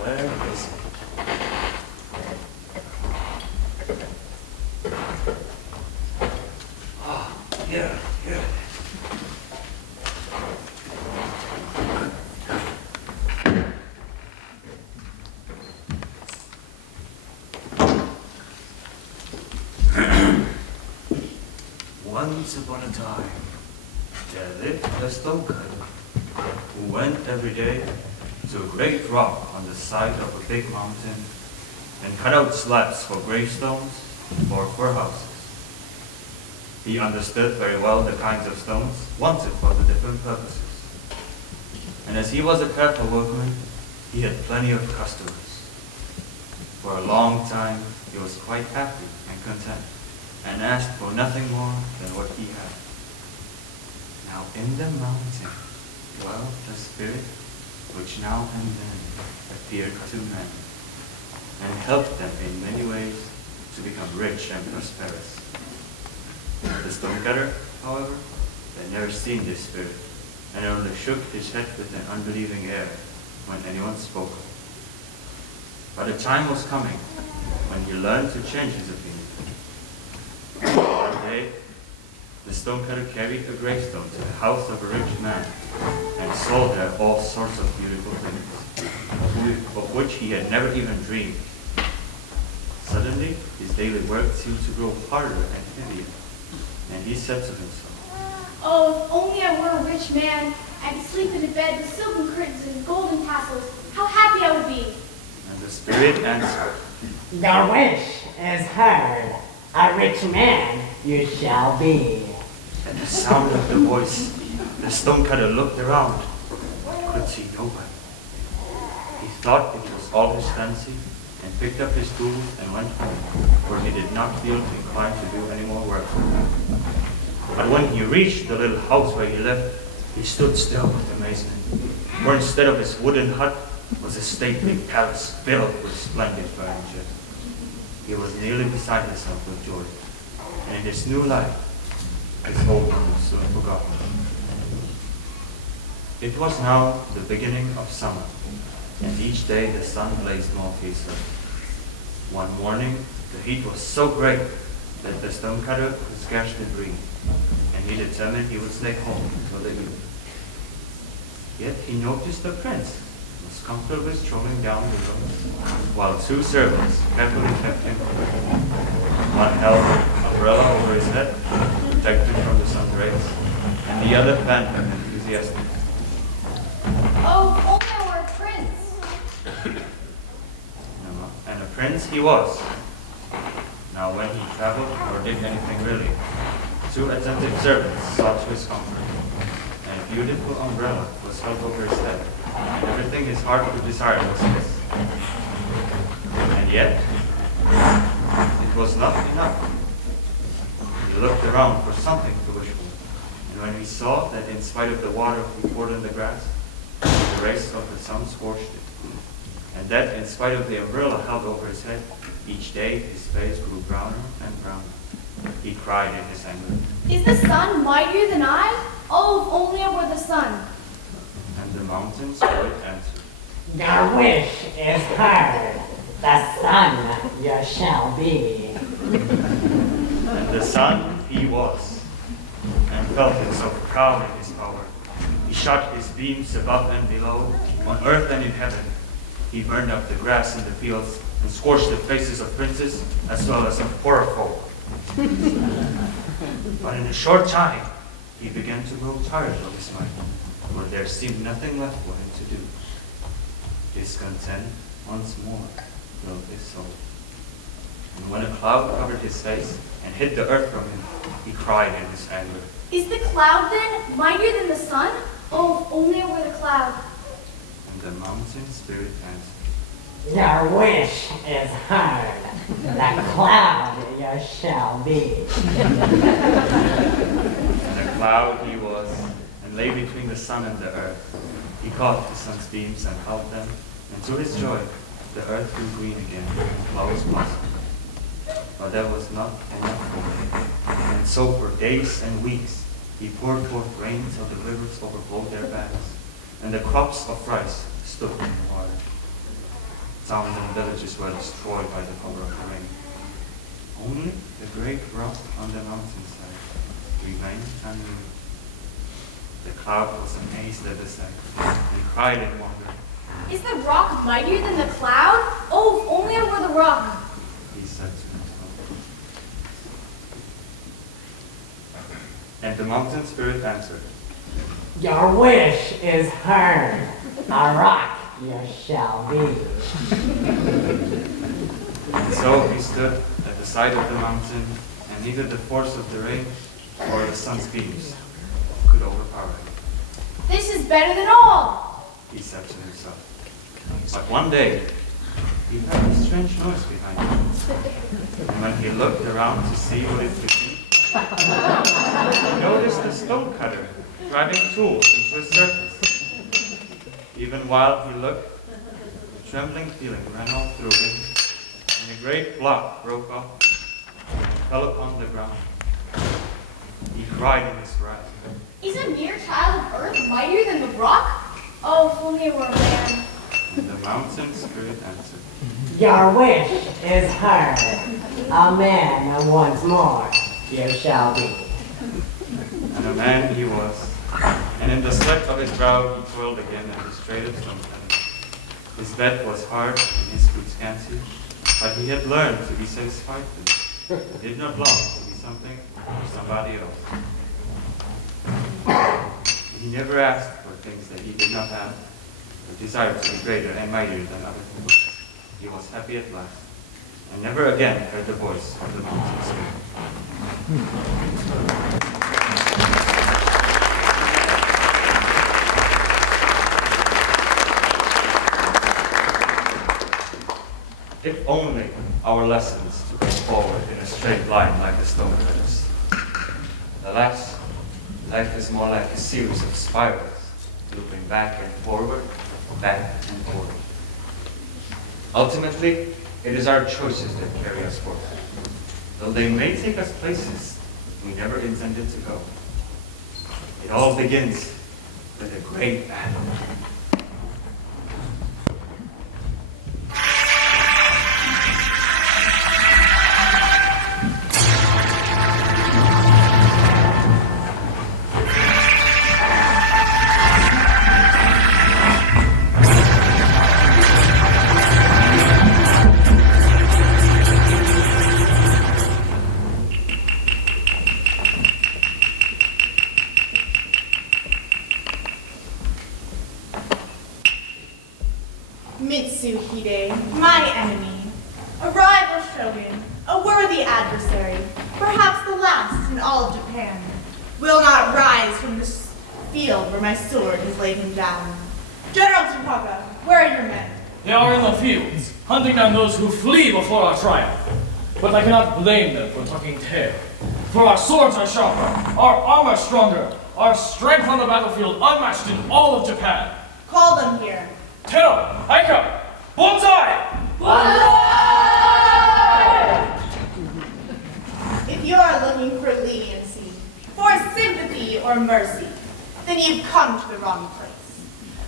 Where is it? Ah, here. Once upon a time, there lived a stonecutter who went every day to a great rock on the side of a big mountain and cut out slabs for gravestones or for houses. He understood very well the kinds of stones wanted for the different purposes. And as he was a careful workman, he had plenty of customers. For a long time, he was quite happy and content, and asked for nothing more than what he had. Now in the mountain dwelt a spirit which now and then appeared to men, and helped them in many ways to become rich and prosperous. The stonecutter, however, had never seen this spirit, and only shook his head with an unbelieving air when anyone spoke. But a time was coming when he learned to change his opinion. One day, the stonecutter carried a gravestone to the house of a rich man and saw there all sorts of beautiful things, of which he had never even dreamed. Suddenly, his daily work seemed to grow harder and heavier, and he said to himself, "Oh, if only I were a rich man, I could sleep in a bed with silken curtains and golden tassels. How happy I would be!" And the spirit answered, "Your wish is heard. A rich man you shall be." At the sound of the voice, the stonecutter looked around, but could see nobody. He thought it was all his fancy, and picked up his tools and went home, for he did not feel inclined to do any more work. But when he reached the little house where he lived, he stood still with amazement, for instead of his wooden hut was a stately palace filled with splendid furniture. He was nearly beside himself with joy, and in his new life, his old one was soon forgotten. It was now the beginning of summer, and each day the sun blazed more fiercely. One morning, the heat was so great that the stonecutter could scarcely breathe, and he determined he would stay home until the evening. Yet he noticed the prince was comfortably strolling down the road, while two servants carefully kept him. One held an umbrella over his head, protected from the sun rays, and the other fanned him enthusiastically. "Oh, if only I were a prince!" And a prince he was. Now when he traveled or did anything really, two attentive servants saw to his comfort, and a beautiful umbrella was held over his head, and everything his heart could desire was his. And yet, it was not enough. He looked around for something to wish for, and when he saw that in spite of the water he poured on the grass, the rays of the sun scorched it, and that in spite of the umbrella held over his head, each day his face grew browner and browner. He cried in his anger, "Is the sun mightier than I? Oh, if only I were the sun!" and the mountain spirit answered, "Your wish is heard. The sun you shall be." and the sun he was, and felt himself proud in his power. He shot his beams above and below, on earth and in heaven. He burned up the grass in the fields and scorched the faces of princes as well as of poorer folk. But in a short time, he began to grow tired of his might, for there seemed nothing left for him to do. Discontent once more filled his soul. And when a cloud covered his face and hid the earth from him, he cried in his anger, "Is the cloud then mightier than the sun? Oh, if only I were the cloud!" and the mountain spirit answered, "Your wish is heard. The cloud you shall be." And a cloud he was, and lay between the sun and the earth. He caught the sun's beams and held them, and to his joy, the earth grew green again, and flowers blossomed. But that was not enough for him, and so for days and weeks, he poured forth rain till the rivers overflowed their banks, and the crops of rice stood in the water. towns and villages were destroyed by the power of the rain. Only the great rock on the mountainside remained unmoved. The cloud was amazed at the sight and cried in wonder. Is the rock mightier than the cloud? Oh, if only I were the rock. He said to himself. And the mountain spirit answered. Your wish is heard. A rock you shall be. And so he stood at the side of the mountain, and neither the force of the rain or the sun's beams could overpower him. This is better than all. He said to himself. But one day, he heard a strange noise behind him. And when he looked around to see what it could be, he noticed a stone cutter driving tools into a surface. Even while he looked, a trembling feeling ran all through him, and a great block broke off and fell upon the ground. He cried in his wrath. Is a mere child of earth mightier than the rock? Oh, if only I were a man. And the mountain spirit answered. Your wish is heard. A man once more you shall be. And a man he was, and in the sweat of his brow he toiled again at his trade of stonecutter. His bed was hard and his food scanty, but he had learned to be satisfied with it. He did not long to be something for somebody else. He never asked for things that he did not have, but desired to be greater and mightier than other people. He was happy at last, and never again heard the voice of the mountain spirit. If only our lessons took us forward in a straight line like the stonecutters. Alas, life is more like a series of spirals, looping back and forward, back and forward. Ultimately, it is our choices that carry us forward, though they may take us places we never intended to go. It all begins with a great battle. Mitsuhide, my enemy, a rival shogun, a worthy adversary, perhaps the last in all of Japan, will not rise from this field where my sword has laid him down. General Tsukaka, where are your men? They are in the fields, hunting down those who flee before our triumph. But I cannot blame them for talking tale. For our swords are sharper, our armor stronger, our strength on the battlefield unmatched in all of Japan. Call them here. Tenno, Aika, Bonsai! If you are looking for leniency, for sympathy or mercy, then you've come to the wrong place.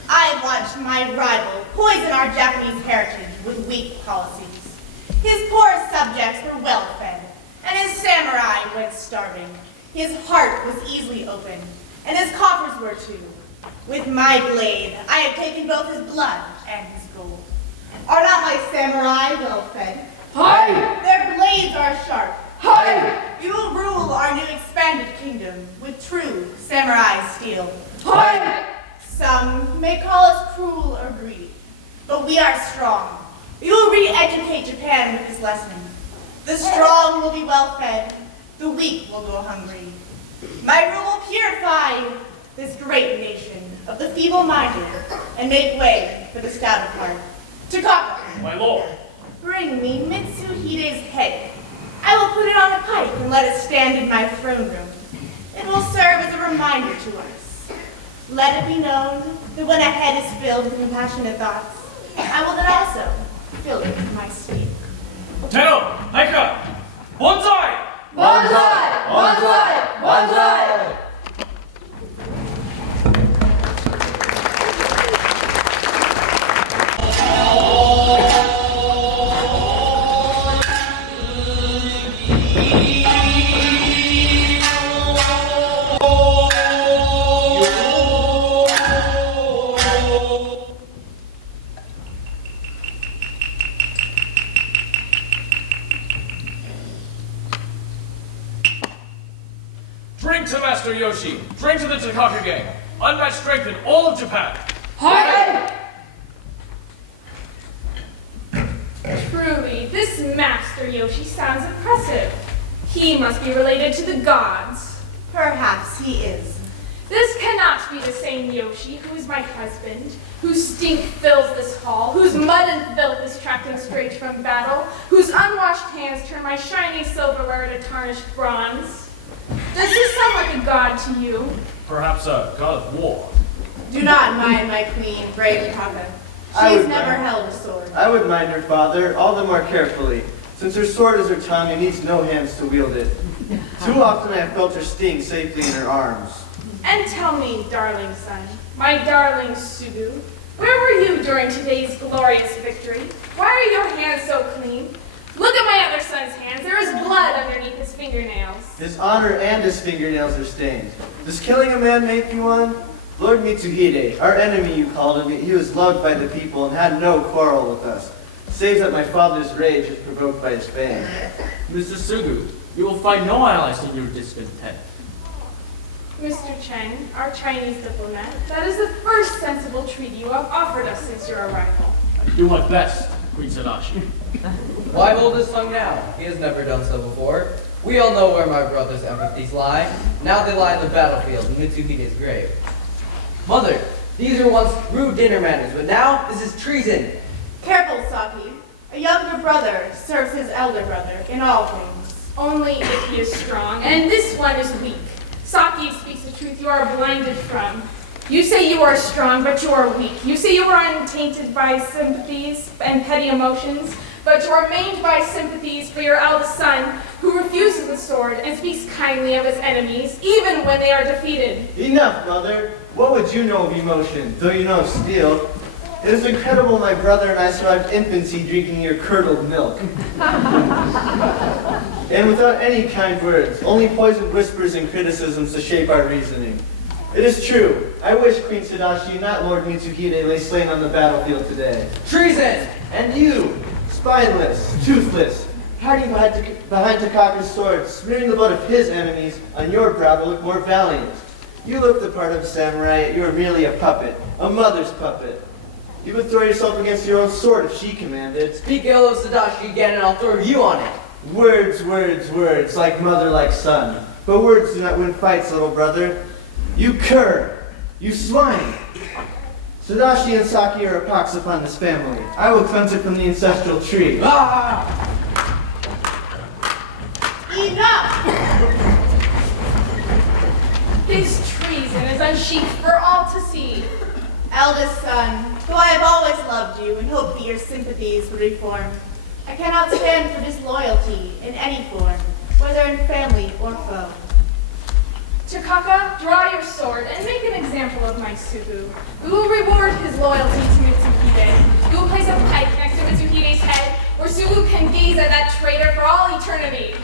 I've watched my rival poison our Japanese heritage with weak policies. His poor subjects were well fed, and his samurai went starving. His heart was easily opened, and his coffers were too. With my blade, I have taken both his blood and his gold. Are not my samurai well fed? Hi! Their blades are sharp. Hi! You will rule our new expanded kingdom with true samurai steel. Hi! Some may call us cruel or greedy, but we are strong. We will re-educate Japan with this lesson. The strong will be well fed, the weak will go hungry. My rule will purify this great nation of the feeble-minded and make way for the stout of heart. Takaka, My lord, bring me Mitsuhide's head. I will put it on a pike and let it stand in my throne room. It will serve as a reminder to us. Let it be known that when a head is filled with compassionate thoughts, I will then also fill it with my steel. Tenno, Aika, Bonsai! Bonsai! Bonsai! Bonsai! Master Yoshi, train to the Takaka gang. Unmatched strength in all of Japan. Hi! Truly, this Master Yoshi sounds impressive. He must be related to the gods. Perhaps he is. This cannot be the same Yoshi who is my husband, whose stink fills this hall, whose mud and filth is trapped and straight from battle, whose unwashed hands turn my shiny silverware to tarnished bronze. Does this sound like a god to you? Perhaps a god of war. Do not mind my queen, brave Takaka. I She's would never mind. held a sword. I would mind her father all the more carefully. Since her sword is her tongue and needs no hands to wield it. Too often I have felt her sting safely in her arms. And tell me, darling son, my darling Sugu, where were you during today's glorious victory? Why are your hands so clean? Look at my other son's hands. There is blood underneath his fingernails. His honor and his fingernails are stained. Does killing a man make you one? Lord Mitsuhide, our enemy you called him, he was loved by the people and had no quarrel with us. Save that my father's rage is provoked by his fame. Mr. Sugu, you will find no allies in your discontent. Mr. Chen, our Chinese diplomat, that is the first sensible treaty you have offered us since your arrival. I do my best, Queen Tadashi. Why hold his tongue now? He has never done so before. We all know where my brother's empathies lie. Now they lie in the battlefield, in Mitsuhide's grave. Mother, these are once rude dinner manners, but now this is treason. Careful, Saki. A younger brother serves his elder brother in all things. Only if he is strong, and this one is weak. Saki speaks the truth you are blinded from. You say you are strong, but you are weak. You say you are untainted by sympathies and petty emotions, but you are maimed by sympathies for your eldest son, who refuses the sword and speaks kindly of his enemies, even when they are defeated. Enough, mother. What would you know of emotion, though you know of steel? It is incredible my brother and I survived infancy drinking your curdled milk. And without any kind words, only poisoned whispers and criticisms to shape our reasoning. It is true. I wish Queen Tadashi, not Lord Mitsuhide, lay slain on the battlefield today. Treason! And you, spineless, toothless, hiding behind Takaka's sword, smearing the blood of his enemies on your brow to look more valiant. You look the part of a samurai, you are merely a puppet, a mother's puppet. You would throw yourself against your own sword if she commanded. Speak ill of Tadashi again and I'll throw you on it. Words, words, words, like mother, like son. But words do not win fights, little brother. You cur! You swine! Tadashi and Saki are a pox upon this family. I will cleanse it from the ancestral tree. Ah! Enough! His treason is unsheathed for all to see. Eldest son, though I have always loved you and hoped that your sympathies would reform, I cannot stand for disloyalty in any form, whether in family or foe. Takaka, draw your sword and make an example of my Sugu. We will reward his loyalty to Mitsuhide. We will place a pike next to Mitsuhide's head, where Sugu can gaze at that traitor for all eternity.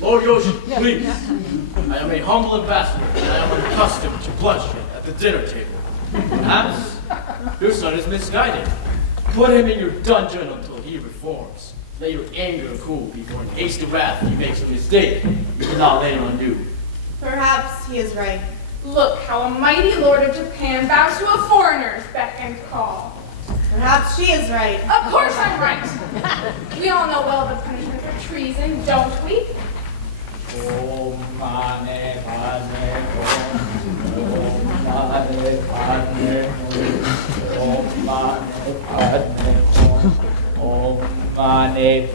Lord Yoshi, please. I am a humble ambassador, and I am accustomed to bloodshed at the dinner table. Perhaps your son is misguided. Put him in your dungeon until he reforms. Let your anger cool before in haste of wrath he makes a mistake you cannot lay on you. Perhaps he is right. Look how a mighty lord of Japan bows to a foreigner's beck and call. Perhaps she is right. Of course I'm right. We all know well the punishment for treason, don't we?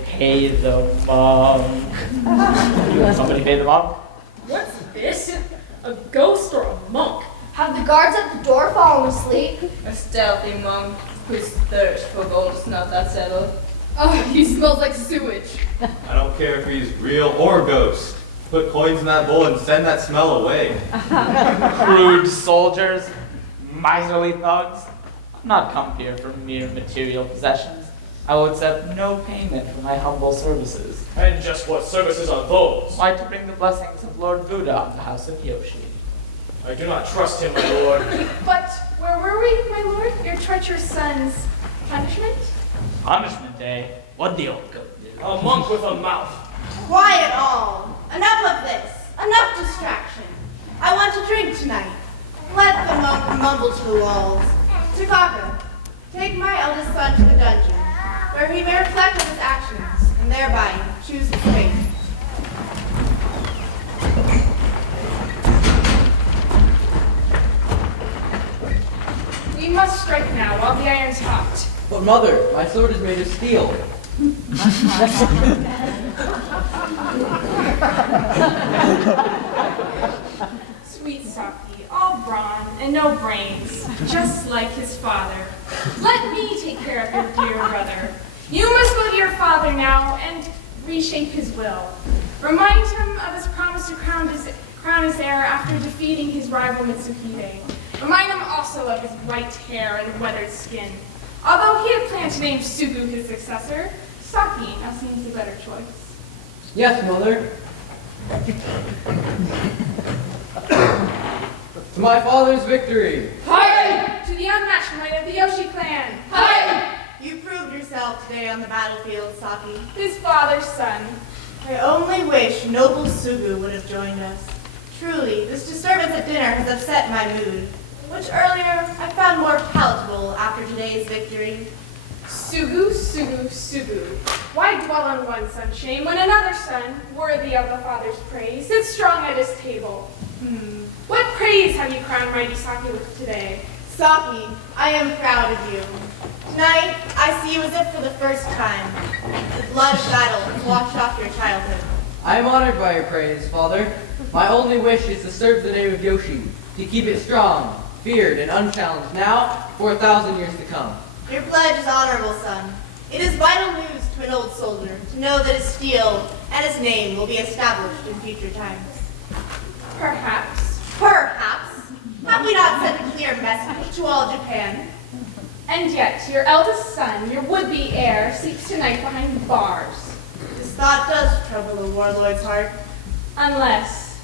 Pay the monk. Somebody pay the monk? What's this? A ghost or a monk? Have the guards at the door fallen asleep? A stealthy monk whose thirst for gold is not that settled. Oh, he smells like sewage. I don't care if he's real or ghost. Put coins in that bowl and send that smell away. Crude soldiers, miserly thugs. I'm not come here for mere material possessions. I will accept no payment for my humble services. And just what services are those? Why, to bring the blessings of Lord Buddha on the house of Yoshi. I do not trust him, my lord. But where were we, my lord? Your treacherous son's punishment? Punishment, eh? What'd the old goat do? A monk with a mouth. Quiet all. Enough of this. Enough distraction. I want to drink tonight. Let the monk mumble to the walls. Takaka, take my eldest son to the dungeon, where he may reflect on his actions, and thereby choose his fate. We must strike now while the iron's hot. But mother, my sword is made of steel. Sweet Saki, all brawn and no brains, just like his father. Let me take care of your dear brother. You must go to your father now and reshape his will. Remind him of his promise to crown his heir after defeating his rival Mitsuhide. Remind him also of his white hair and weathered skin. Although he had planned to name Sugu his successor, Saki now seems a better choice. Yes, mother. To my father's victory! Hi! To the unmatched might of the Yoshi clan! Hi! You proved yourself today on the battlefield, Saki. His father's son. I only wish noble Sugu would have joined us. Truly, this disturbance at dinner has upset my mood, which earlier I found more palatable after today's victory. Sugu, Sugu, Sugu. Why dwell on one son's shame when another son, worthy of the father's praise, sits strong at his table? What praise have you crowned mighty Saki with today? Saki, I am proud of you. Tonight, I see you as if for the first time. The blood of battle has washed off your childhood. I am honored by your praise, father. My only wish is to serve the name of Yoshi, to keep it strong, feared, and unchallenged now for 1,000 years to come. Your pledge is honorable, son. It is vital news to an old soldier to know that his steel and his name will be established in future times. Perhaps. Perhaps. Have we not sent a clear message to all Japan? And yet, your eldest son, your would-be heir, sleeps tonight behind bars. This thought does trouble a warlord's heart. Unless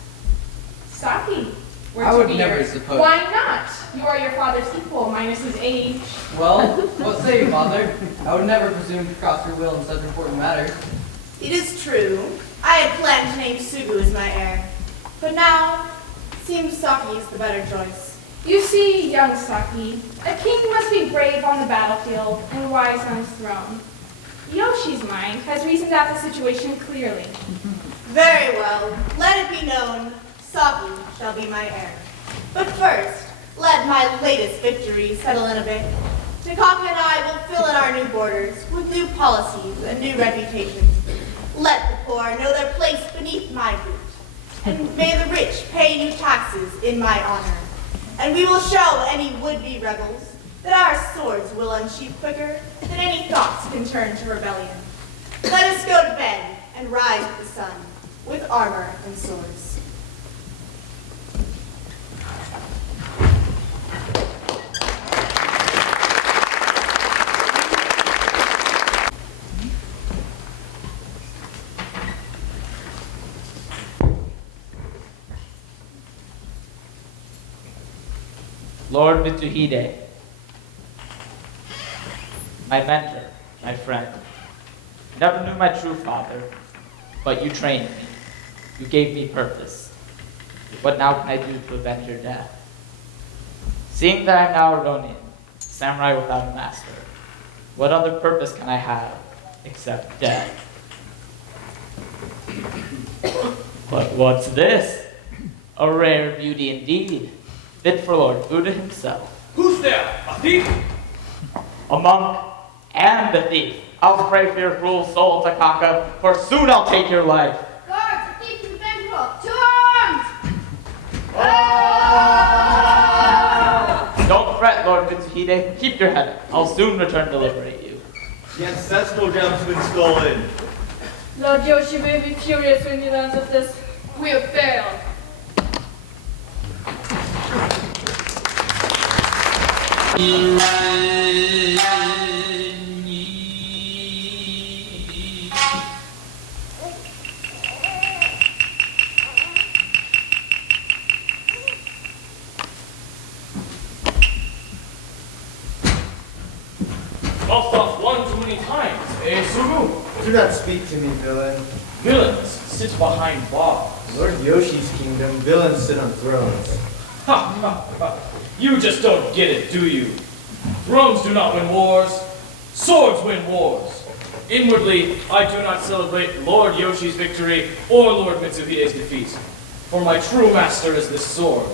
Saki were I to would be never yours. suppose. Why not? You are your father's equal, minus his age. Well, what say you, father? I would never presume to cross your will in such important matters. It is true. I had planned to name Sugu as my heir. But now, it seems Saki is the better choice. You see, young Saki, a king must be brave on the battlefield and wise on his throne. Yoshi's mind has reasoned out the situation clearly. Very well. Let it be known, Saki shall be my heir. But first, let my latest victory settle in a bit. Takaka and I will fill in our new borders with new policies and new reputations. Let the poor know their place beneath my boot. And may the rich pay new taxes in my honor. And we will show any would-be rebels that our swords will unsheath quicker than any thoughts can turn to rebellion. Let us go to bed and rise with the sun, with armor and swords. Lord Mitsuhide, my mentor, my friend. I never knew my true father, but you trained me. You gave me purpose. What now can I do to avenge your death? Seeing that I am now a Ronin, samurai without a master, what other purpose can I have except death? But what's this? A rare beauty indeed, fit for Lord Buddha himself. Who's there? A thief? A monk and a thief. I'll pray for your cruel soul, Takaka, for soon I'll take your life. Guards, the thief is vengeful. To arms! Don't fret, Lord Mitsuhide. Keep your head up. I'll soon return to liberate you. The ancestral gem's been stolen. Lord Yoshi may be furious when he learns of this. We have failed. Lost off one too many times, eh, Sugu? Do not speak to me, villain. Villains, sit behind bars. Lord Yoshi's kingdom, villains sit on thrones. Ha ha ha! You just don't get it, do you? Thrones do not win wars. Swords win wars. Inwardly, I do not celebrate Lord Yoshi's victory or Lord Mitsuhide's defeat. For my true master is this sword.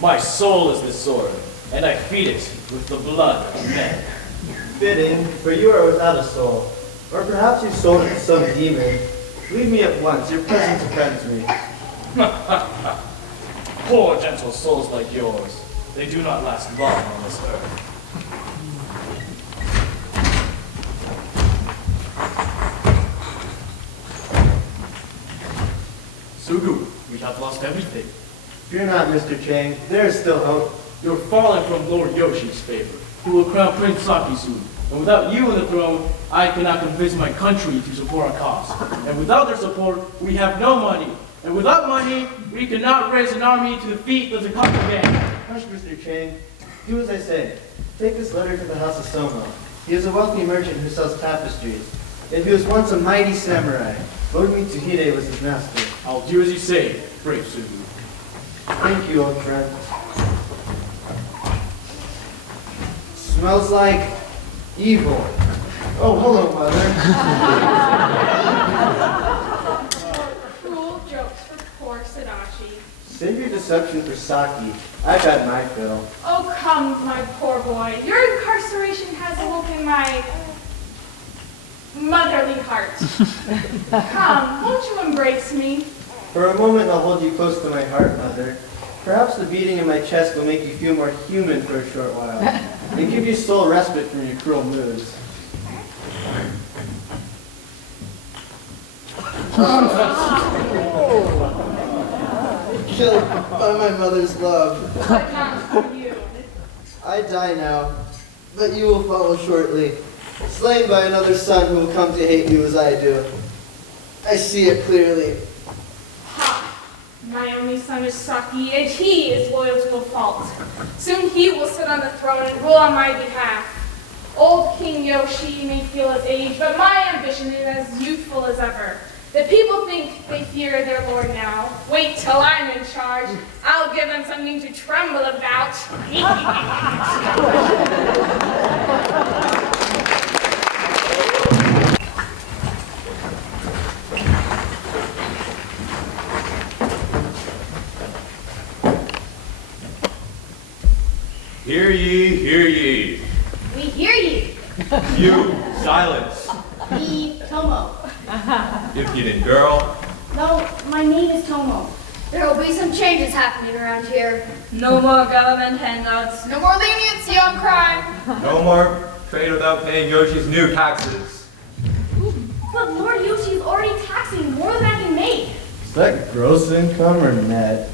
My soul is this sword, and I feed it with the blood of men. Fitting, for you are without a soul. Or perhaps you sold it to some demon. Leave me at once, your presence offends me. Poor gentle souls like yours. They do not last long on this earth. Sugu, we have lost everything. Fear not, Mr. Chang. There is still hope. You're falling from Lord Yoshi's favor. He will crown Prince Saki soon. And without you on the throne, I cannot convince my country to support our cause. And without their support, we have no money. And without money, we cannot raise an army to defeat the Takaka gang. Hush, Mr. Chang. Do as I say. Take this letter to the house of Soma. He is a wealthy merchant who sells tapestries. Yet he was once a mighty samurai. Lord Mitsuhide was his master. I'll do as you say, brave Sugu. Thank you, old friend. Smells like evil. Oh, hello, Mother. Cruel jokes for poor Sadashi. Save your deception for Saki. I've had my fill. Oh, come, my poor boy. Your incarceration has awoken my motherly heart. Come, won't you embrace me? For a moment, I'll hold you close to my heart, Mother. Perhaps the beating in my chest will make you feel more human for a short while, and give you soul respite from your cruel moods. Killed by my mother's love. But not for you. I die now, but you will follow shortly, slain by another son who will come to hate you as I do. I see it clearly. Ha! My only son is Saki, and he is loyal to a fault. Soon he will sit on the throne and rule on my behalf. Old King Yoshi may feel his age, but my ambition is as youthful as ever. The people think they fear their lord now. Wait till I'm in charge. I'll give them something to tremble about. Hear ye, hear ye. We hear you. You, silence. Me, Tomo. Impudent girl. No, my name is Tomo. There will be some changes happening around here. No more government handouts. No more leniency on crime. No more trade without paying Yoshi's new taxes. But Lord Yoshi is already taxing more than I can make. Is that gross income or net?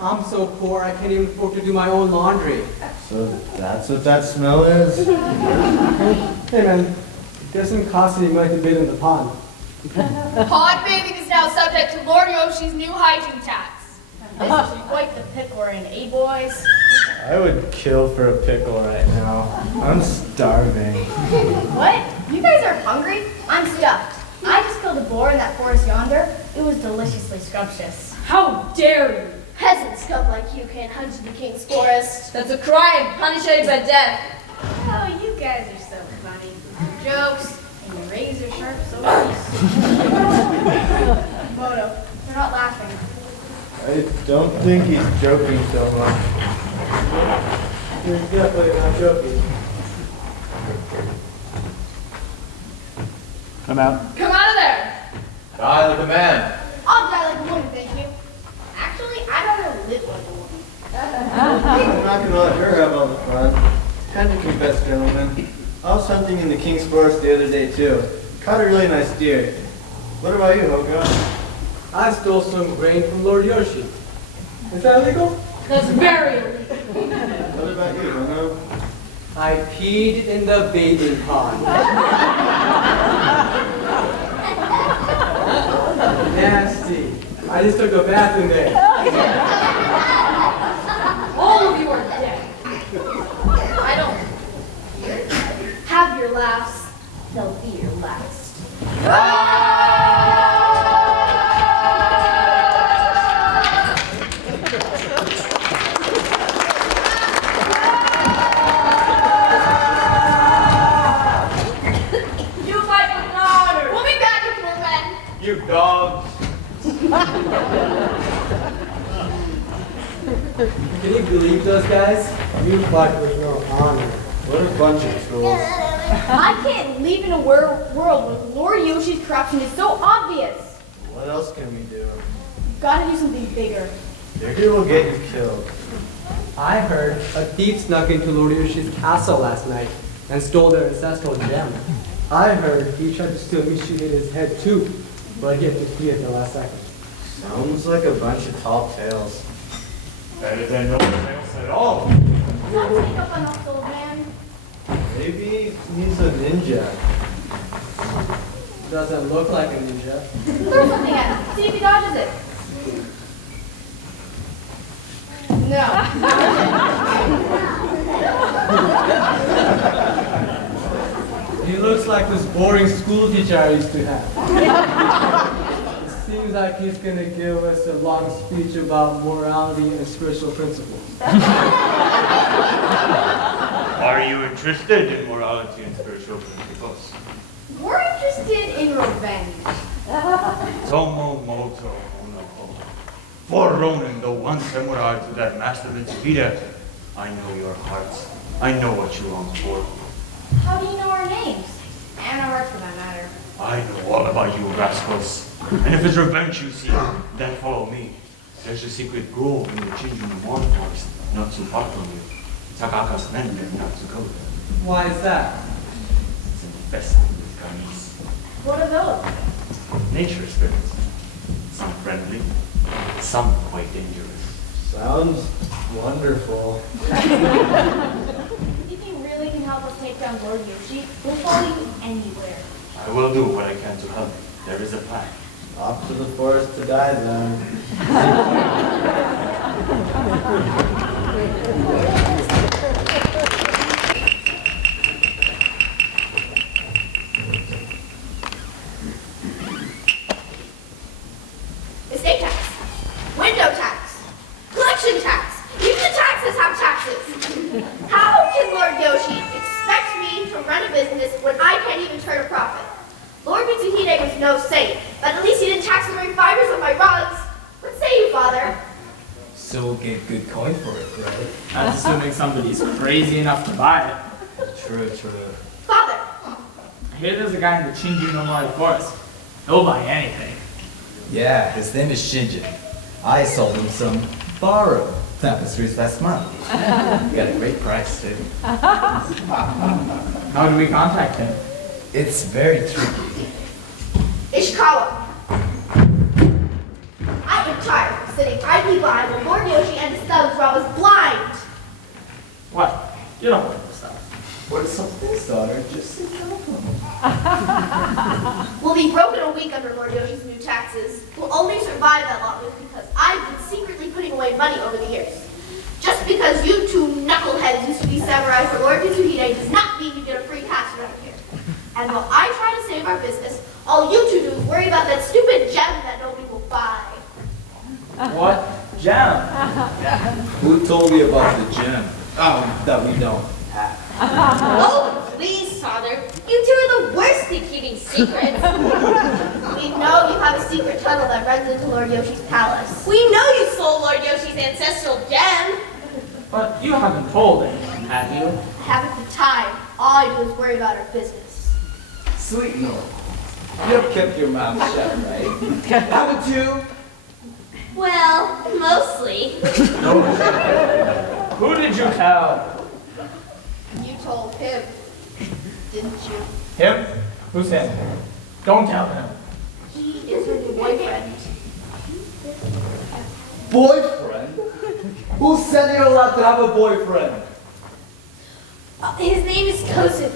I'm so poor I can't even afford to do my own laundry. So that's what that smell is? Hey man, it doesn't cost any money to bathe in the pond. Pond bathing is now subject to Lord Yoshi's new hygiene tax. This is quite the pickle we're in, eh, boys? I would kill for a pickle right now. I'm starving. What? You guys are hungry? I'm stuffed. I just killed a boar in that forest yonder. It was deliciously scrumptious. How dare you? Peasant scum like you can't hunt in the king's forest. That's a crime, punishable by death. Oh, you guys are so funny. Your jokes and your razor sharp so Moto, you're not laughing. I don't think he's joking so much. He's definitely not joking. Come out. Come out of there. Die like a man. I'll die like a woman, thank you. Actually, I'd rather live like a woman. I'm not gonna let her have all the fun. Had to confess, gentlemen. I was hunting in the King's Forest the other day too. Caught a really nice deer. What about you, Hoga? I stole some grain from Lord Yoshi. Is that illegal? That's very illegal. What about you, Hono? I peed in the bathing pond. Nasty. I just took a bath in there. All of you are dead. I don't Have your laughs. They'll be your last. believe those guys? You fight with no honor. What a bunch of trolls. I can't live in a world where Lord Yoshi's corruption is so obvious. What else can we do? You've got to do something bigger. Bigger will get you killed. I heard a thief snuck into Lord Yoshi's castle last night and stole their ancestral gem. I heard he tried to steal Mishige's head too, but he had to flee at the last second. Sounds like a bunch of tall tales. Better than no tales at all. Don't take up on us, old man. Maybe he's a ninja. Doesn't look like a ninja. Throw something at him. See if he dodges it. No. He looks like this boring school teacher I used to have. It seems like he's gonna give us a long speech about morality and spiritual principles. Are you interested in morality and spiritual principles? We're interested in revenge. Tomo moto onoko. For Ronin, the one samurai to that master Mitsuhide, I know your hearts. I know what you long for. How do you know our names? And our hearts, for that matter. I know all about you rascals. And if it's revenge you seek, then follow me. There's a secret grove in the Chinjun forest, not too far from you. Takaka's men dare not to go there. Why is that? It's infested with kami's. What are those? Nature spirits. Some friendly, some quite dangerous. Sounds wonderful. If you really can help us take down Lord Yoshi, we'll follow you anywhere. I will do what I can to help. There is a plan. Off to the forest to die then. Estate tax, window tax, collection tax, even the taxes have taxes. How can Lord Yoshi expect me to run a business when I can't even turn a profit? Lord Mitsuhide was no saint, but at least he didn't tax the very fibers of my rugs. What say you, Father? So we'll get good coin for it, right? That's assuming somebody's crazy enough to buy it. True. Father! I hear there's a guy in the Chinju no Mori forest. He'll buy anything. Yeah, his name is Shinjin. I sold him some borrowed tapestries last month. We got a great price too. How do we contact him? It's very tricky. Ishkawa. I am tired of sitting idly by while Lord Yoshi and his thugs rob us blind. What? You don't want this stuff. What's up this, daughter? Just sit down. We'll be broken a week under Lord Yoshi's new taxes. We'll only survive that long because I've been secretly putting away money over the years. Just because you two knuckleheads used to be samurai for Lord Mitsuhide does not mean you get a free pass around here. And while I try to save our business, all you two do is worry about that stupid gem that nobody will buy. What gem? Who told you about the gem? That we don't have. Oh, please, Father. You two are the worst at keeping secrets. We know you have a secret tunnel that runs into Lord Yoshi's palace. We know you stole Lord Yoshi's ancestral gem. But you haven't told anyone, have you? I haven't the time. All I do is worry about our business. Sweet North. You have kept your mouth shut, right? Haven't you? Well, mostly. Who did you tell? You told him, didn't you? Him? Who's him? Don't tell him. He is her new boyfriend. Boyfriend? Who said you're allowed to have a boyfriend? His name is Kosu.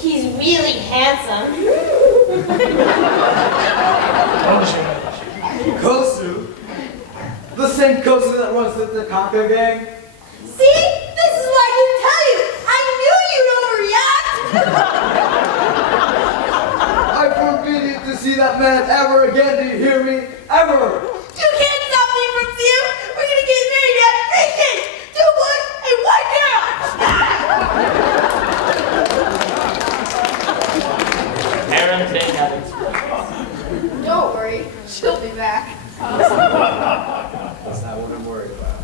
He's really handsome. Kosu? The same Kosu that runs the Takaka gang? See? This is what I didn't tell you. I knew you'd overreact. I forbid you to see that man ever again, do you hear me? Ever! You can't stop me from seeing him. We're gonna get married at 3 kids, 2 boys, and 1 girl. Parenting at its best. Don't worry, she'll be back. That's not what I'm worried about.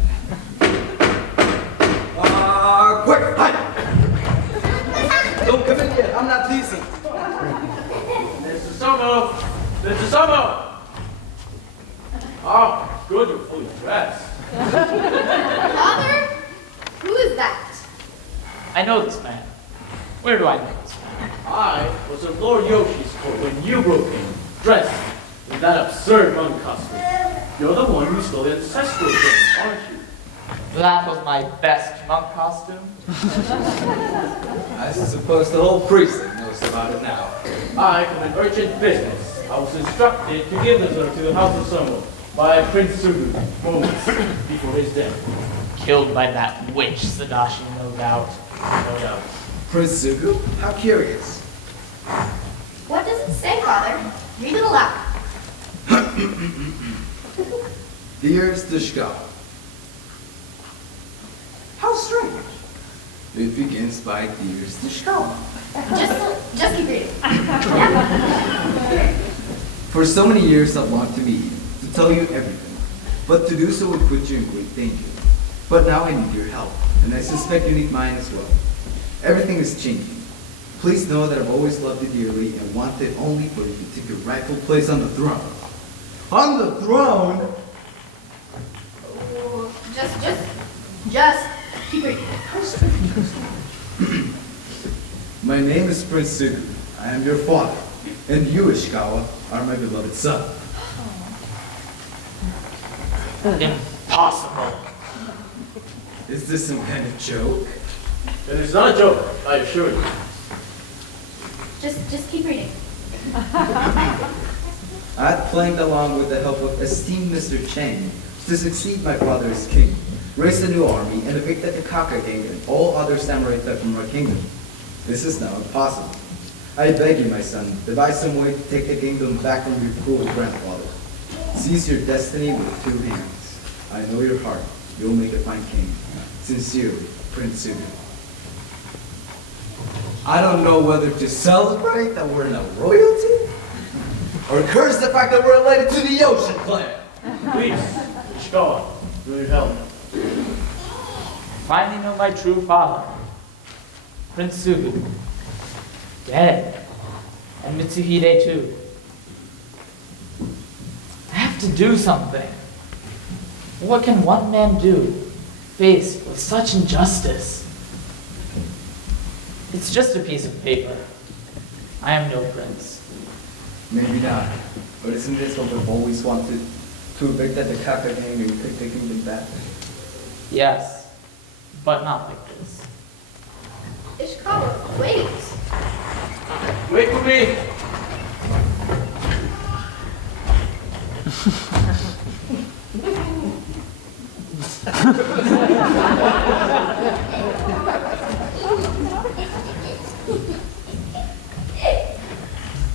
I know this man. Where do I know this man? I was at Lord Yoshi's court when you broke in, dressed in that absurd monk costume. You're the one who stole the ancestral thing, aren't you? That was my best monk costume. I suppose the whole precinct knows about it now. I come in urgent business. I was instructed to give this letter to the House of Somo by Prince Sugu moments before his death. Killed by that witch, Sadashi, no doubt. No doubt. Prince Zuko? How curious. What does it say, Father? Read it aloud. Dearest Ishkawa. How strange. It begins by Dearest Ishkawa. Just keep reading. For so many years I've longed to meet you, to tell you everything. But to do so would put you in great danger. But now I need your help, and I suspect you need mine as well. Everything is changing. Please know that I've always loved you dearly and wanted only for you to take your rightful place on the throne. On the throne? Just keep reading. My name is Prince Sugu. I am your father, and you, Ishkawa, are my beloved son. Impossible. Is this some kind of joke? It is not a joke, I assure you. Just keep reading. I had planned along with the help of esteemed Mr. Chang to succeed my father as king, raise a new army, and evict the Takaka gang and all other samurai theft from our kingdom. This is now impossible. I beg you, my son, devise some way to take the kingdom back from your cruel grandfather. Seize your destiny with 2 hands. I know your heart. You'll make a fine king. Sincerely, Prince Sugu. I don't know whether to celebrate that we're now royalty, or curse the fact that we're related to the Ocean clan. Please, Ishkawa, do your help. Finally know my true father, Prince Sugu. Dead. And Mitsuhide too. I have to do something. What can one man do, faced with such injustice? It's just a piece of paper. I am no prince. Maybe not, but isn't this what we've always wanted? To evict the Takaka gang and take the kingdom back? Yes, but not like this. Ishkawa, wait. Wait for me!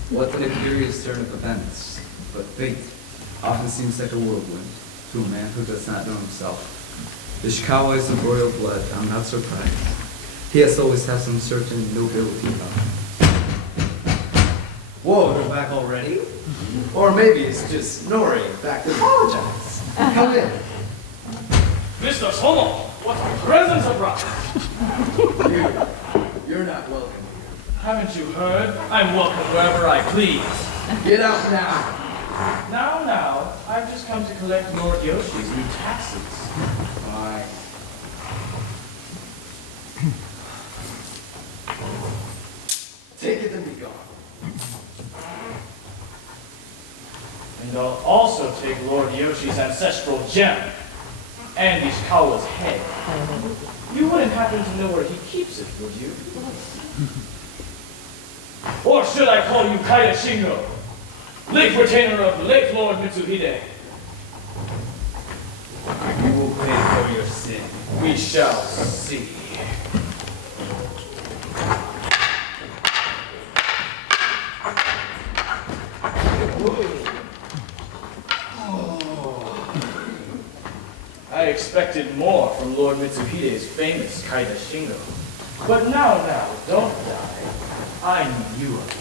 What an curious turn of events. But fate often seems like a whirlwind to a man who does not know himself. Ishkawa is of royal blood, I'm not surprised. He has always had some certain nobility about him. Whoa, they're back already? Or maybe it's just Nori back to apologize. Come in. Mr. Somo, what a present surprise! You're not welcome. Haven't you heard? I'm welcome wherever I please. Get out now! Now, I've just come to collect Lord Yoshi's new taxes. Fine. Take it and be gone. And I'll also take Lord Yoshi's ancestral gem and Ishikawa's head. You wouldn't happen to know where he keeps it, would you? Or should I call you Kaida Shingo, late retainer of the late Lord Mitsuhide? You will pay for your sin. We shall see. I expected more from Lord Mitsuhide's famous Kaida Shingo. But now, don't die. I need you alive.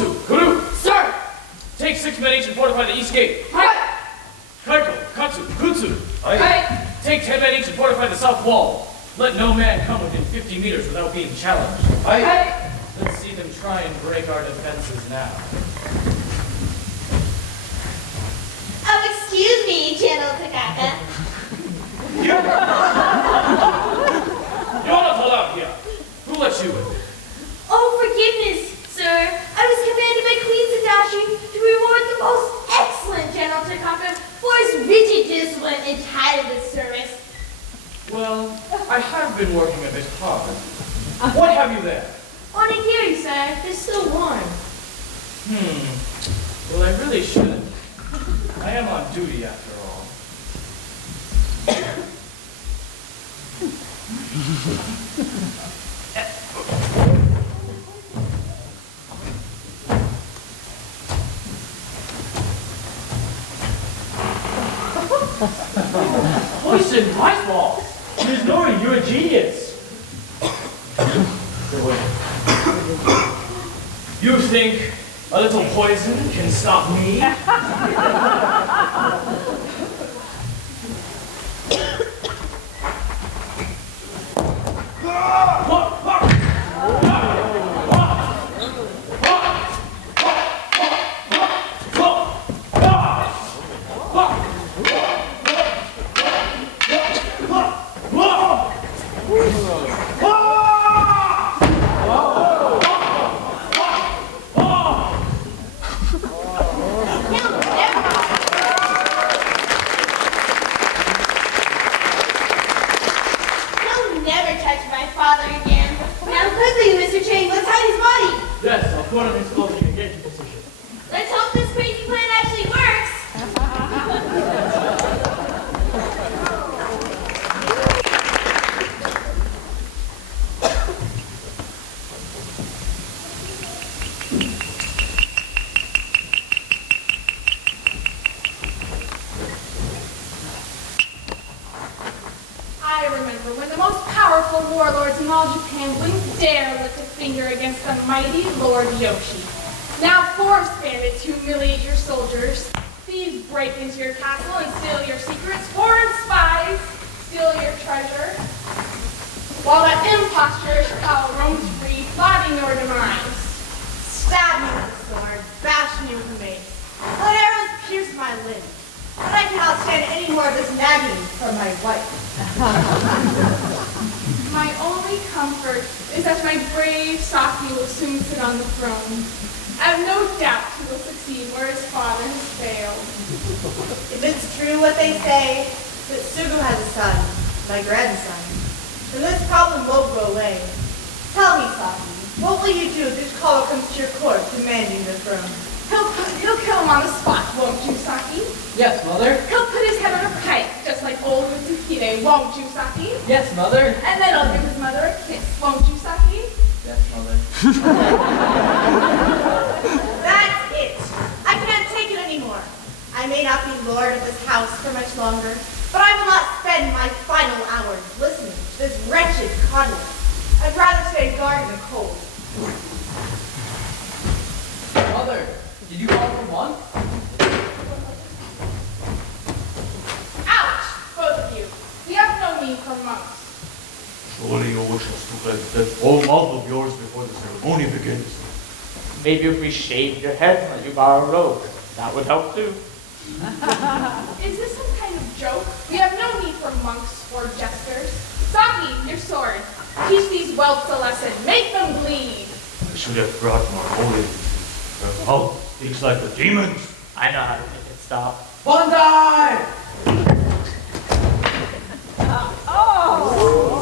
Kosu, Kuru, Sir! take 6 men each and fortify the east gate. Aye! Kaiko, Katsu, Kutsu, Aye! take 10 men each and fortify the south wall. Let no man come within 50 meters without being challenged. Aye! Let's see them try and break our defenses now. Oh, excuse me, General Takaka. You're not allowed here. Who let you in? Oh, forgiveness, sir. I was commanded by Queen Sadashi to reward the most excellent General Takaka for his rigid discipline and tireless service. Well, I have been working a bit hard. What have you there? Onigiri, sir. They're still warm. Well, I really shouldn't. I am on duty after all. Poison ice balls! Miss Nori, you're a genius! You think a little poison can stop me? He'll never touch my father again. Now quickly, Mr. Chang, let's hide his body. Yes, I'll put on his clothing and get you position. Let's hope this crazy plan actually works. I remember when the most powerful warlords in all Japan wouldn't dare lift a finger against the mighty Lord Yoshi. Now force bandits humiliate your soldiers. Thieves break into your castle and steal your secrets. Foreign spies steal your treasure. While that impostor Ishkawa roams free, plotting your demise. Stab me with a sword, bash me with a mace. Let arrows pierce my limbs. But I cannot stand any more of this nagging from my wife. My only comfort is that my brave Saki will soon sit on the throne. I have no doubt he will succeed where his father has failed. If it's true what they say, that Sugu has a son, my grandson, then this problem won't go away. Tell me, Saki, what will you do if Ishkawa comes to your court demanding the throne? He'll kill him on the spot, won't you, Saki? Yes, Mother. He'll put his head on a pike, just like old Mitsuhide, won't you, Saki? Yes, Mother. And then I'll give his mother a kiss, won't you, Saki? Yes, Mother. That's it. I can't take it anymore. I may not be lord of this house for much longer, but I will not spend my final hours listening to this wretched coddling. I'd rather stay guard in the cold. Mother, did you call for one? Ouch, both of you. We have no need for monks. Surely your wish is to let that whole mouth of yours before the ceremony begins. Maybe if we shaved your head and let you borrow a robe, that would help too. Is this some kind of joke? We have no need for monks or jesters. Saki, your sword. Teach these whelps a lesson. Make them bleed. I should have brought more holy. Her mouth speaks like the demons. I know how to make it stop. Bonsai!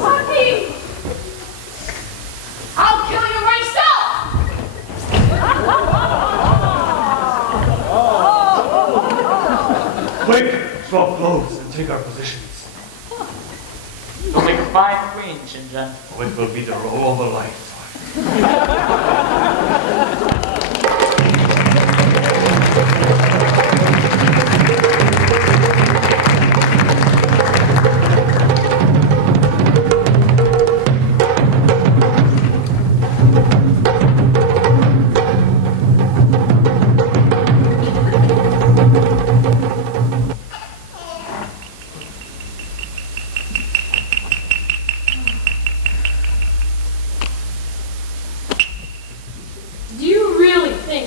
Saki! I'll kill you myself! Quick, swap clothes and take our positions. You'll make a fine queen, Shinjan. Oh, it will be the role of a life.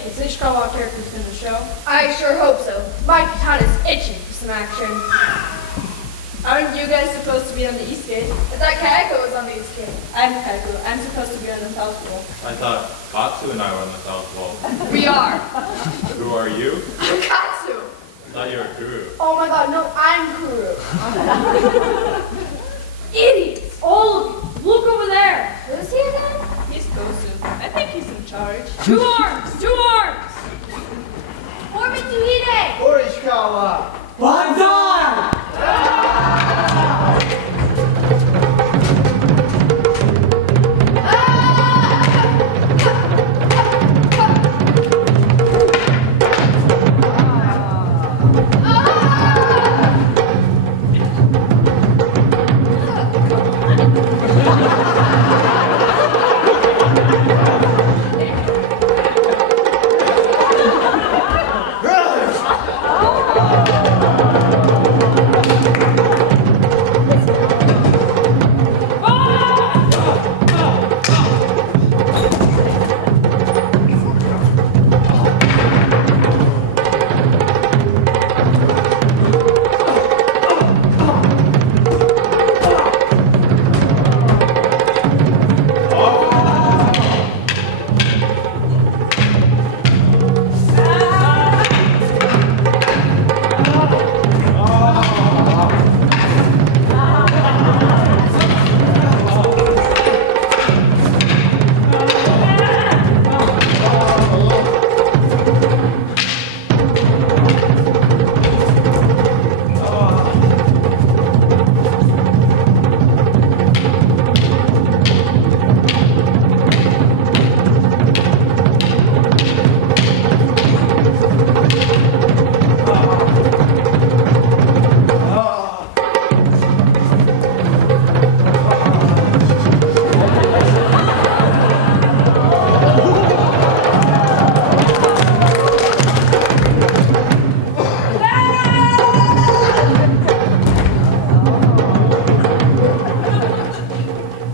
think? Is Ishkawa character's going to show? I sure hope so. My katana's itching for some action. Aren't you guys supposed to be on the east gate? I thought Kayako was on the east gate. I'm Kaku. I'm supposed to be on the south wall. I thought Katsu and I were on the south wall. We are. Who are you? Katsu. I thought you were Kuru. Oh my god, no, I'm Kuru. Idiots! All of you! Look over there! Who's he again? He's Gosu. I think he's in charge. 2 arms! 2 arms! For Mitsuhide! For Ishkawa! Banzai!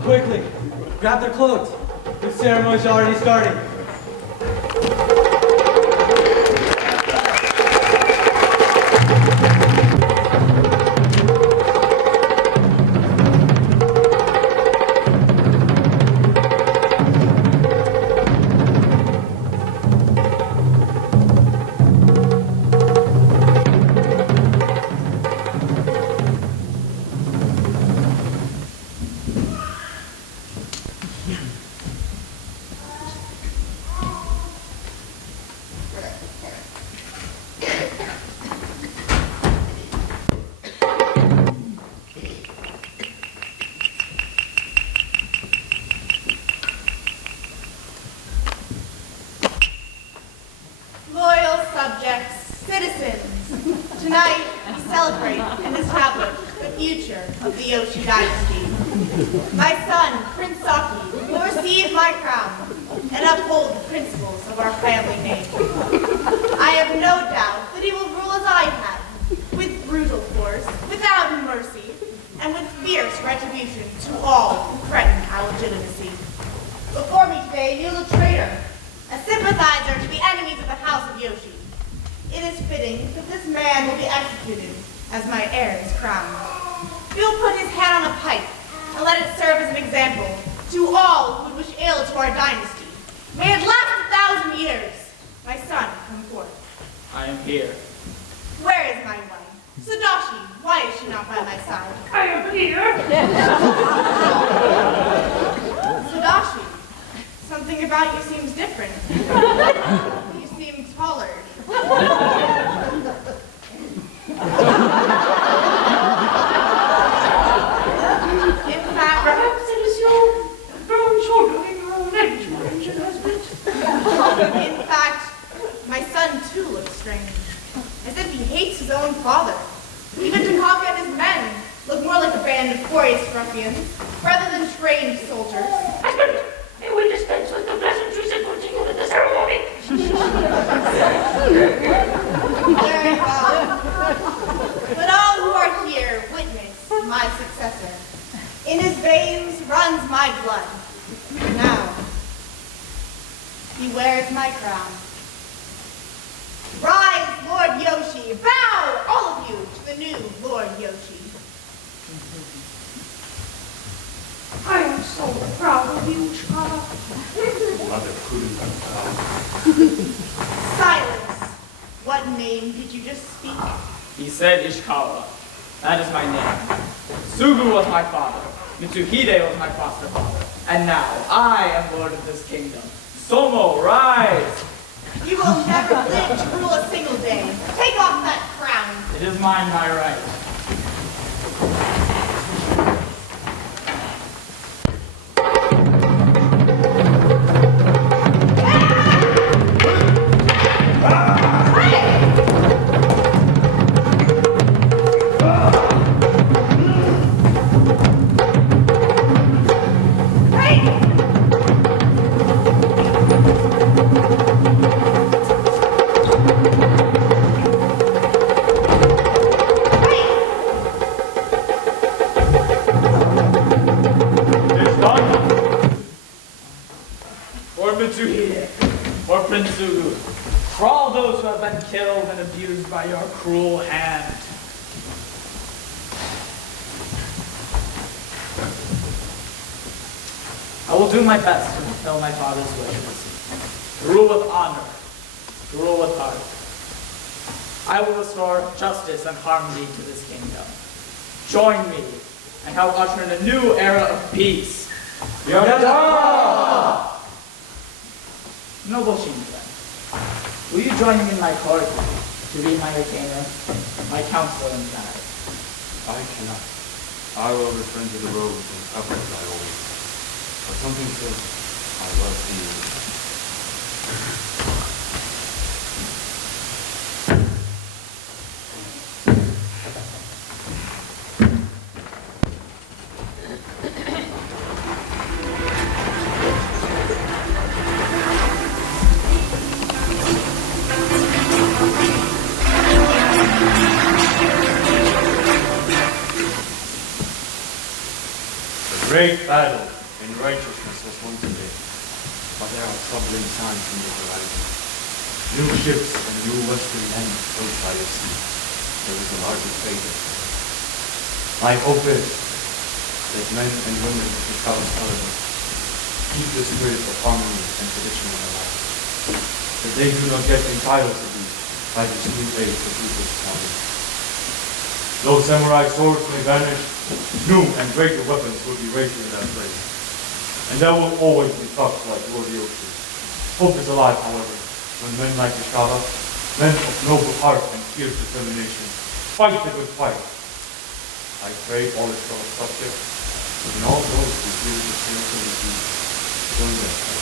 Quickly, grab their cloaks. The ceremony's already starting. Loyal subjects, citizens, tonight we celebrate and establish the future of the Yoshi dynasty. My son, Prince Saki, will receive my crown and uphold the principles of our family name. I have no doubt that he will rule as I have, with brutal force, without mercy, and with fierce retribution to all who threaten our legitimacy. Before me today kneels a traitor, a sympathizer to the enemies of the House of Yoshi. It is fitting that this man will be executed as my heir is crowned. He will put his hand on a pipe and let it serve as an example to all who would wish ill to our dynasty. May it last 1,000 years. My son, come forth. I am here. Where is my wife? Sadashi, why is she not by my side? I am here! Sadashi, something about you seems different. You seem taller. In fact, Perhaps it is your growing shoulder in your own age, my ancient husband. in fact, my son too looks strange, as if he hates his own father. Even Takaka and his men look more like a band of glorious ruffians, rather than trained soldiers. Husband, may we dispense with the pleasantries and continue with the ceremony? Very well. But all who are here witness my successor. In his veins runs my blood. Now, he wears my crown. Yoshi, bow, all of you, to the new Lord Yoshi. I am so proud of you, Ishkawa. Mother couldn't have Silence. What name did you just speak? He said Ishkawa. That is my name. Sugu was my father. Mitsuhide was my foster father. And now I am lord of this kingdom. Somo, rise! You will never live to rule a single day. Take off that crown. It is mine by right. For all those who have been killed and abused by your cruel hand. I will do my best to fulfill my father's wishes. To rule with honor. To rule with heart. I will restore justice and harmony to this kingdom. Join me and help usher in a new era of peace. Yada! Noble Shinzen, will you join me in my court to be my retainer, my counselor in matter? I cannot. I will return to the road and cover as I always. But something says I love you. Great battle in righteousness was won today, but there are troubling signs on the horizon. New ships and new western lands close by the sea. There is a larger fate. My hope is that men and women of the South Island keep the spirit of harmony and tradition alive. That they do not get entitled to be by this new age of people's knowledge. Though samurai swords may vanish, new and greater weapons will be raised in that place. And there will always be thugs like Lord Yoshi. Hope is alive, however, when men like Ishkawa, men of noble heart and fierce determination, fight the good fight. I pray all his fellow subjects, and all those who feel the same feeling, join their fight.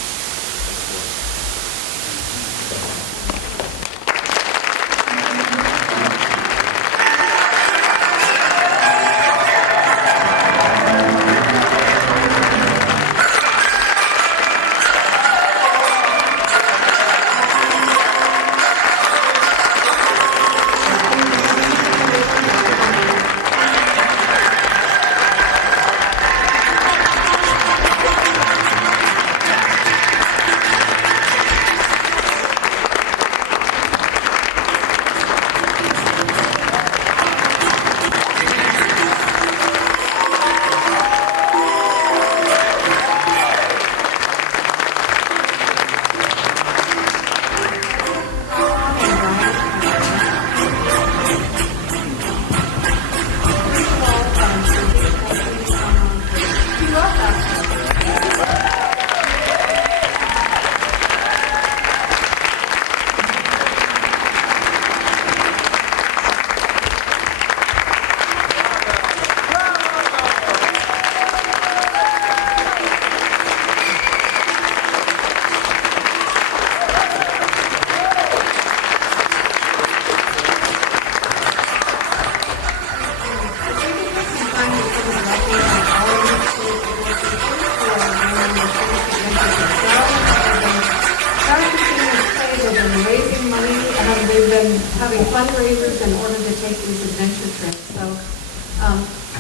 having fundraisers in order to take these adventure trips. So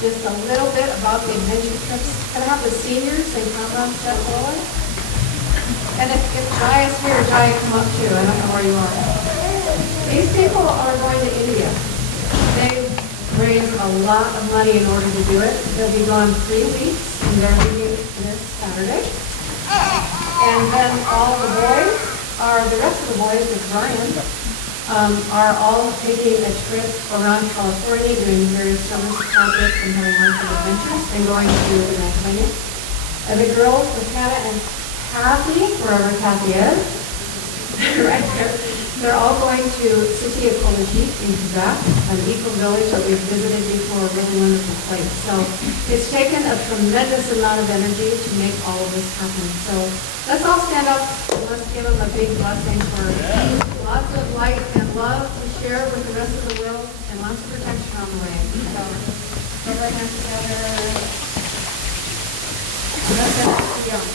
just a little bit about the adventure trips. Can I have the seniors and come up step forward? And if Jai is here, Jai, come up too. I don't know where you are. These people are going to India. They've raised a lot of money in order to do it. They'll be gone 3 weeks, and they're leaving this Saturday. And then all the rest of the boys with Brian, are all taking a trip around California, doing various service projects and having lots of adventures, and going to the clinic. And the girls, with Hannah and Kathy, wherever Kathy is, right there, they're all going to City of Kolojit in Quebec, an eco-village that we've visited before, a really wonderful place. So it's taken a tremendous amount of energy to make all of this happen. So let's all stand up and let's give them a big blessing for lots of light and love to share with the rest of the world and lots of protection on the way. So put our hands together. Let's end it young.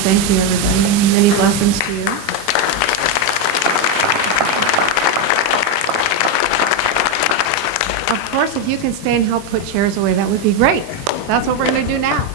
Thank you, everybody. Many blessings to you. Of course, if you can stay and help put chairs away, that would be great. That's what we're going to do now.